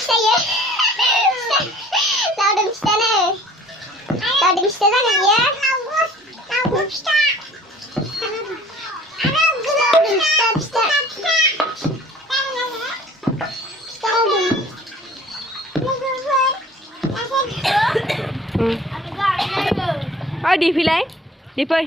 फिथाइयो लावदुम फिथानो लावदुम फिथा जागोन बियो लावदुम फिथा लावदुम फिथा đi phi lấy đi phơi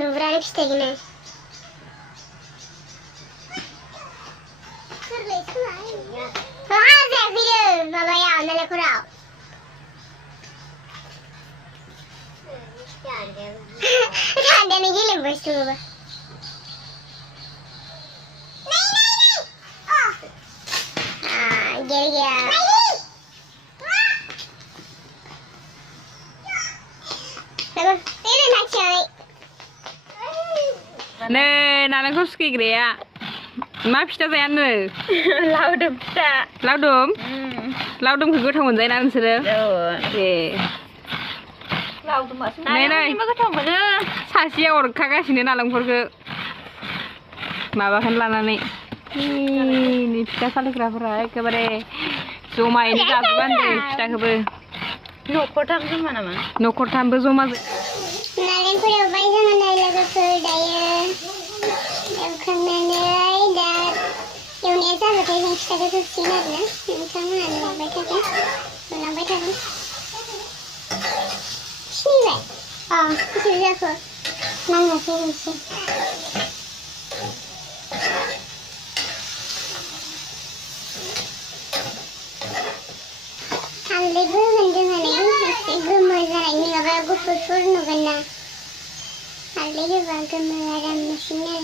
Berani fitegini. Hadi video baba ya nele kurau. Tanda ne gelin başım baba. Gel gel. Tamam. Ini nak cari. nè 나는 솔직히 그래야 마 피자자야는 라우드 피자. 라우돔 라우돔 그거 타면 되나 은스르 예 라우드 맛있어. 네네. 이거 타면은 사시야 오르카가시네 나랑포르그 마바칸 라나네 니 피자 살리그라프라 에케바레 जमायैनो जाजोबानो फिथाखौबो न'खर थामजों नामा? न'खरथामबो जमा नालेंखर एवबाय जोङो लोगोफोर दायो एवखांनानै दा एवनाया जाबाथाय जों फिथाखौ होसिगोन आरोना नोंथांमोनानो लांबाय थागोन लांबाय थागोन सिनिबाय बेसे जाखो नांगासै मोनसे हालदैबो होगोन जोङो एसे गोमो जानायनि माबा गुफुरफोर नुगोन ना हालदै होबा गोमो आराम नुसिनो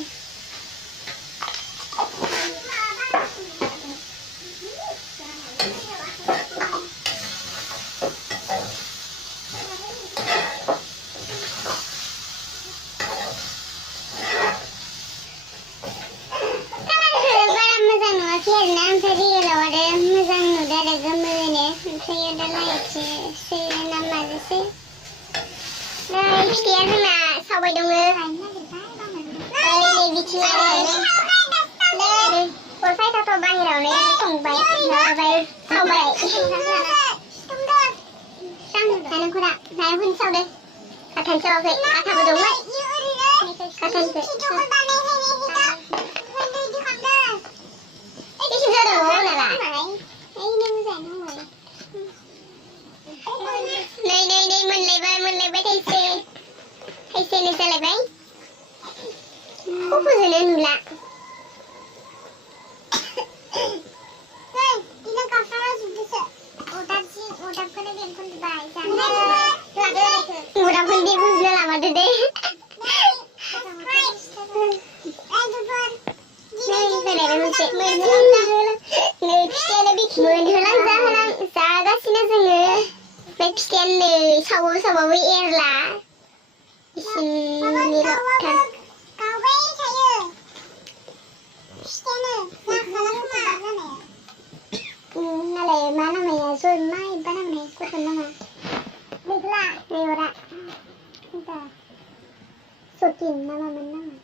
फिथाइया जोंना सावबाय दङ गरफायथाथ' बाहेरावनो संबाय माबाबाय सावबाय नालेंखरा नालेंखरनि सावदो काटानि सावाखै काटाबो दंमोन काटानिखौ बेसे जादों नाला नै नै नै मोनलायबाय थाइसेनो जालायबाय खफ'जोंनो नुला अरदाबखौनो दे बुजिना लामारदो दे होलायबाय मोनसे नै फिथाइयानो मोनहोलां जागासिनो जोङो बे फिथाइयानो नै सावबाबो एरला इसिनिल' थार नालाय मा नामाया जय मा एबा नामाय गथ'नि नामा नैरा सतिन नामामोन नामा